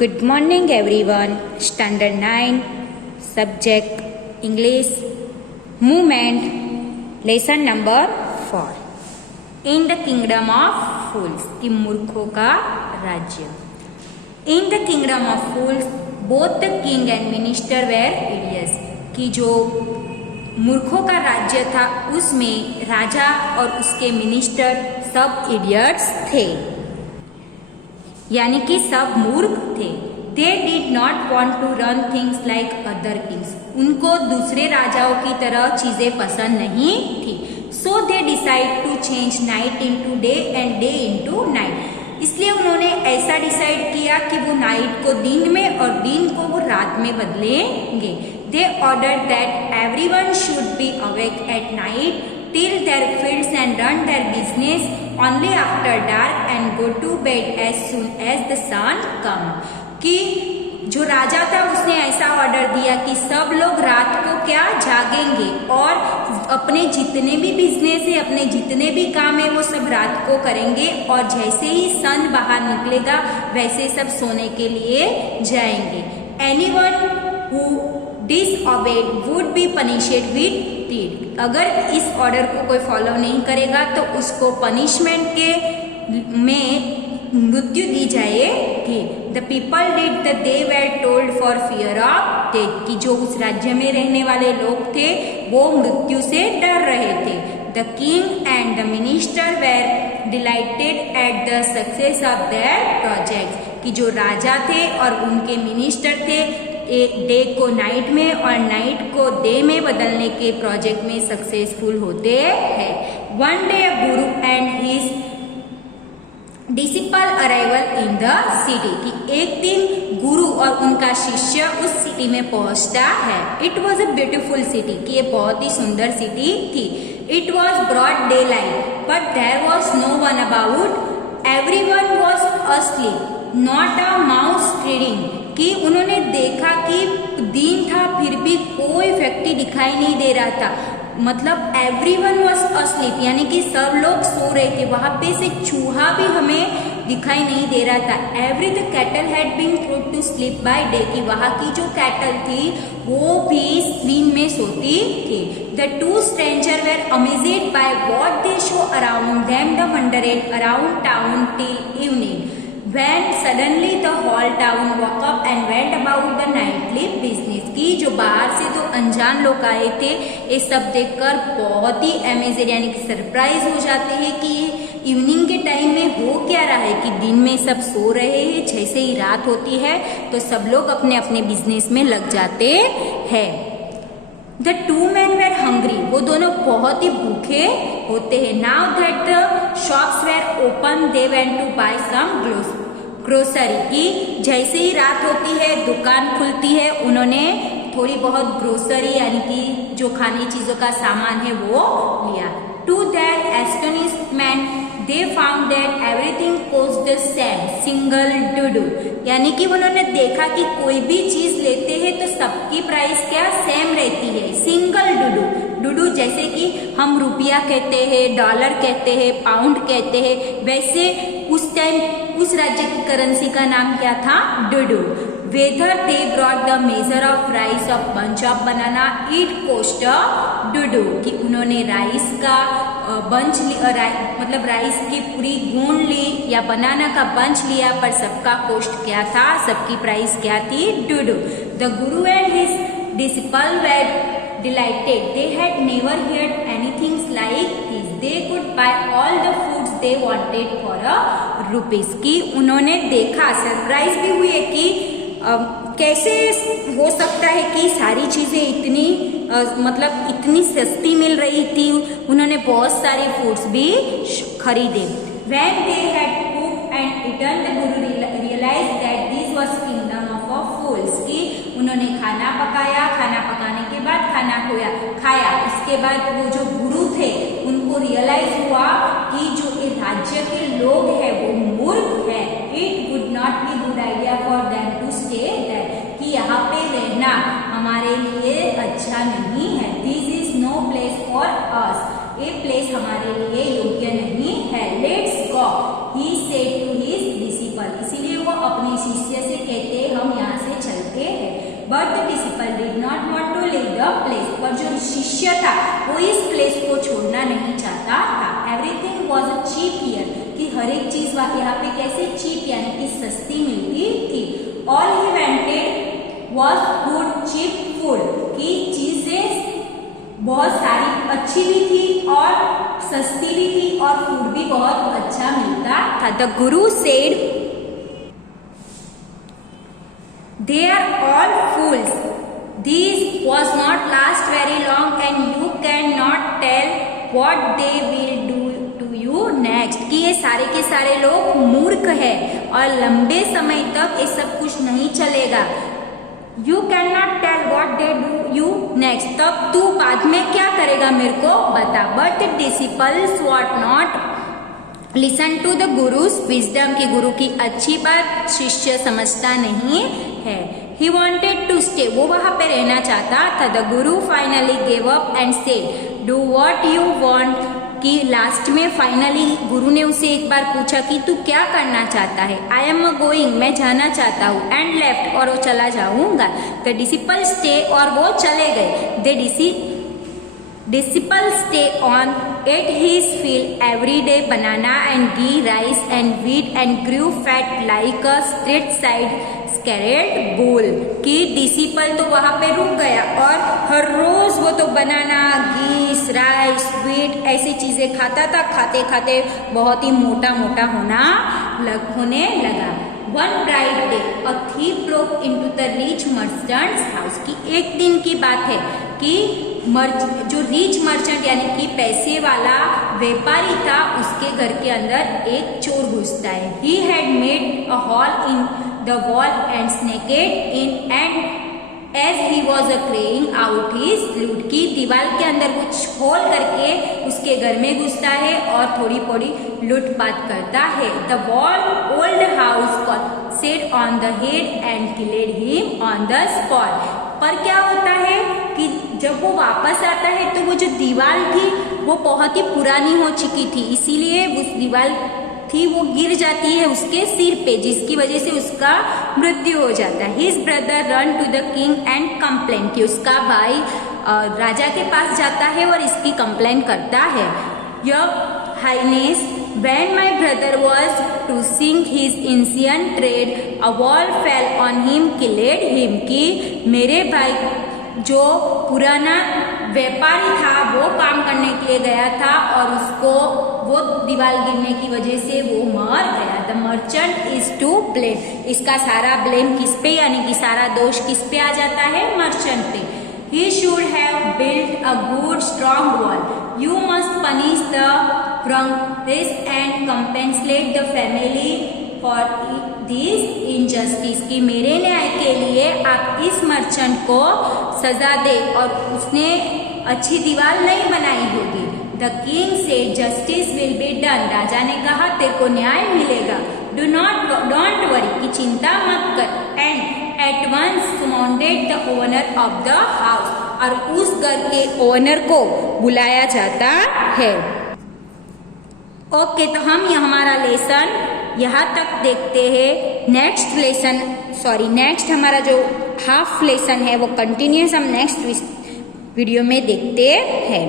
Good morning everyone. Standard 9 subject English movement lesson number 4 In the kingdom of fools कि मूर्खों का राज्य. In the kingdom of fools both the king and minister were idiots कि जो मूर्खों का राज्य था उसमें राजा और उसके मिनिस्टर सब इडियट्स थे, यानी कि सब मूर्ख थे. They did not want to run things like other kings. उनको दूसरे राजाओं की तरह चीजें पसंद नहीं थी. So they decide to change night into day and day into night. इसलिए उन्होंने ऐसा डिसाइड किया कि वो नाइट को दिन में और दिन को वो रात में बदलेंगे. They ordered that everyone should be awake at night till their fields and run their business only after dark and go to bed as soon as the sun come. कि जो राजा था उसने ऐसा ऑर्डर दिया कि सब लोग रात को क्या जागेंगे और अपने जितने भी बिजनेस है, अपने जितने भी काम है वो सब रात को करेंगे और जैसे ही सन बाहर निकलेगा वैसे सब सोने के लिए जाएंगे. Anyone who disobeyed would be punished with death. अगर इस ऑर्डर को कोई फॉलो नहीं करेगा तो उसको पनिशमेंट के में मृत्यु दी जाएगी. The people did the they were told for fear of death कि जो उस राज्य में रहने वाले लोग थे वो मृत्यु से डर रहे थे. The king and the minister were delighted at the success of their project कि जो राजा थे और उनके मिनिस्टर थे डे को नाइट में और नाइट को डे में बदलने के प्रोजेक्ट में सक्सेसफुल होते हैं. One day Guru and his disciple arrival in the city कि एक दिन गुरु और उनका शिष्य उस सिटी में पहुंचता है. It was a beautiful city कि ये बहुत ही सुंदर सिटी थी. It was broad daylight but there was no one about. Everyone was asleep not a mouse treading कि उन्होंने देखा कि दिन था फिर भी कोई व्यक्ति दिखाई नहीं दे रहा था. मतलब एवरीवन वॉज अस्लीप यानी कि सब लोग सो रहे थे. वहां पे से चूहा भी हमें दिखाई नहीं दे रहा था. Every the cattle had been throwed to sleep by day कि वहां की जो कैटल थी वो भी दिन में सोती थी. The two stranger were amazed by what they saw around them. The wandered around town till evening when suddenly the whole town woke up and went about the nightly business की जो बाहर से तो अनजान लोग आए थे ये सब देखकर बहुत ही अमेज़ड यानी कि सरप्राइज हो जाते हैं कि ये इवनिंग के टाइम में हो क्या रहा है कि दिन में सब सो रहे हैं, जैसे ही रात होती है तो सब लोग अपने अपने बिजनेस में लग जाते हैं. The two man were hungry वो दोनों बहुत ही भूखे होते हैं. Now that the shops were open they went to buy some grocery की जैसे ही रात होती है दुकान खुलती है उन्होंने थोड़ी बहुत ग्रोसरी यानी कि जो खाने चीजों का सामान है वो लिया. To their astonishment they found that everything cost the same single duddu यानी कि उन्होंने देखा कि कोई भी चीज लेते हैं तो सबकी प्राइस क्या सेम रहती है. सिंगल डुडू डुडू जैसे कि हम रुपया कहते हैं, डॉलर कहते हैं, पाउंड कहते हैं, वैसे उस टाइम उस राज्य की करेंसी का नाम क्या था duddu. Whether they brought the measure of rice of bunch of banana it cost duddu कि उन्होंने राइस का बंच मतलब राइस की पूरी गूंद ली या बनाना का बंच लिया पर सबका कोस्ट क्या था, सबकी प्राइस क्या थी डुडू. The guru and his disciple were delighted. They had never heard anything like this. They could buy all the foods they wanted for a rupees कि उन्होंने देखा सरप्राइज भी हुई है कि कैसे हो सकता है कि सारी चीजें इतनी मतलब इतनी सस्ती मिल रही थी. उन्होंने बहुत सारे फूड्स भी खरीदे. When they had cooked and eaten, the Guru realized that this was kingdom of fools कि उन्होंने खाना पकाया, खाना पकाने के बाद खाना खाया. इसके बाद वो जो गुरु थे उनको रियलाइज हुआ कि जो इस राज्य के लोग हैं वो मूर्ख है. It would not be good idea for them to stay there कि यहाँ पे रहना हमारे लिए अच्छा नहीं है. This is no place for us ये प्लेस हमारे लिए योग्य नहीं है. Let's go he said to his disciple. इसीलिए वो अपने शिष्य से कहते but the disciple did not want to leave the place, पर जो शिष्य था वो इस प्लेस को छोड़ना नहीं चाहता था। एवरीथिंग वाज चीप हियर, कि हर एक चीज यहाँ पे कैसे चीप यानी कि सस्ती मिलती थी। All he wanted was good cheap food, की चीजें बहुत सारी अच्छी भी थी और सस्ती भी थी और फूड भी बहुत अच्छा मिलता था। The guru said they are all fools, this was not last very long and you can not tell what they will do to you next, कि ये सारे के सारे लोग मूर्ख है और लंबे समय तक ये सब कुछ नहीं चलेगा। You cannot tell what they do you next, तब तू बाद में क्या करेगा मेरे को बता। But the disciples would not listen to the guru's wisdom, कि गुरु की अच्छी बात शिष्य समझता नहीं है। He wanted to stay, वो वहाँ पे रहना चाहता था। The guru finally gave up and said, do what you want, कि लास्ट में फाइनली गुरु ने उसे एक बार पूछा कि तू क्या करना चाहता है। आई एम गोइंग, मैं जाना चाहता हूँ, एंड लेफ्ट, और वो चला जाऊंगा। द डिसिपल स्टे, और वो चले गए। The disciple stay on at his field every day banana and ghee, rice and wheat and grew fat like a street side scared bull, कि डिसिपल तो वहां पे रुक गया और हर रोज वो तो बनाना, घी, राइस, व्हीट ऐसी चीजें खाता था। खाते खाते बहुत ही मोटा मोटा होने लगा। One bright day a thief broke into the rich merchants house, की एक दिन की बात है कि जो रिच मर्चेंट यानी कि पैसे वाला व्यापारी था उसके घर के अंदर एक चोर घुसता है। He had made a hole in the wall and snaked in and as he was carrying out his loot, की दीवार के अंदर कुछ खोल करके उसके घर में घुसता है और थोड़ी थोड़ी लूटपाट करता है। The wall old house set on the head and killed him on the spot, पर क्या होता है कि जब वो वापस आता है तो वो जो दीवार थी वो बहुत ही पुरानी हो चुकी थी, इसीलिए उस दीवार थी वो गिर जाती है उसके सिर पे, जिसकी वजह से उसका मृत्यु हो जाता है। His brother run to the king and complain, कि उसका भाई राजा के पास जाता है और इसकी कंप्लेन करता है। Your highness, when my brother was pursuing his ancient trade, a wall fell on him, killed him, कि मेरे भाई जो पुराना व्यापारी था वो काम करने के लिए गया था और उसको वो दीवार गिरने की वजह से वो मर गया। The merchant is to blame, इसका सारा ब्लेम किस पे यानी कि सारा दोष किस पे आ जाता है, मर्चेंट पे। He should have built a good strong wall. You must punish the wrongdoers and compensate the family for this injustice, कि मेरे न्याय के लिए आप इस मर्चेंट को सजा दे और उसने अच्छी दीवार नहीं बनाई होगी। द किंग से जस्टिस विल बी डन, राजा ने कहा तेरे को न्याय मिलेगा। डोंट वरी, की चिंता मत कर। And at once commanded the owner of the house, और उस घर के ओनर को बुलाया जाता है। ओके, तो हम हमारा लेसन यहाँ तक देखते हैं। नेक्स्ट हमारा जो हाफ लेसन है वो कंटिन्यूस हम नेक्स्ट वीडियो में देखते हैं।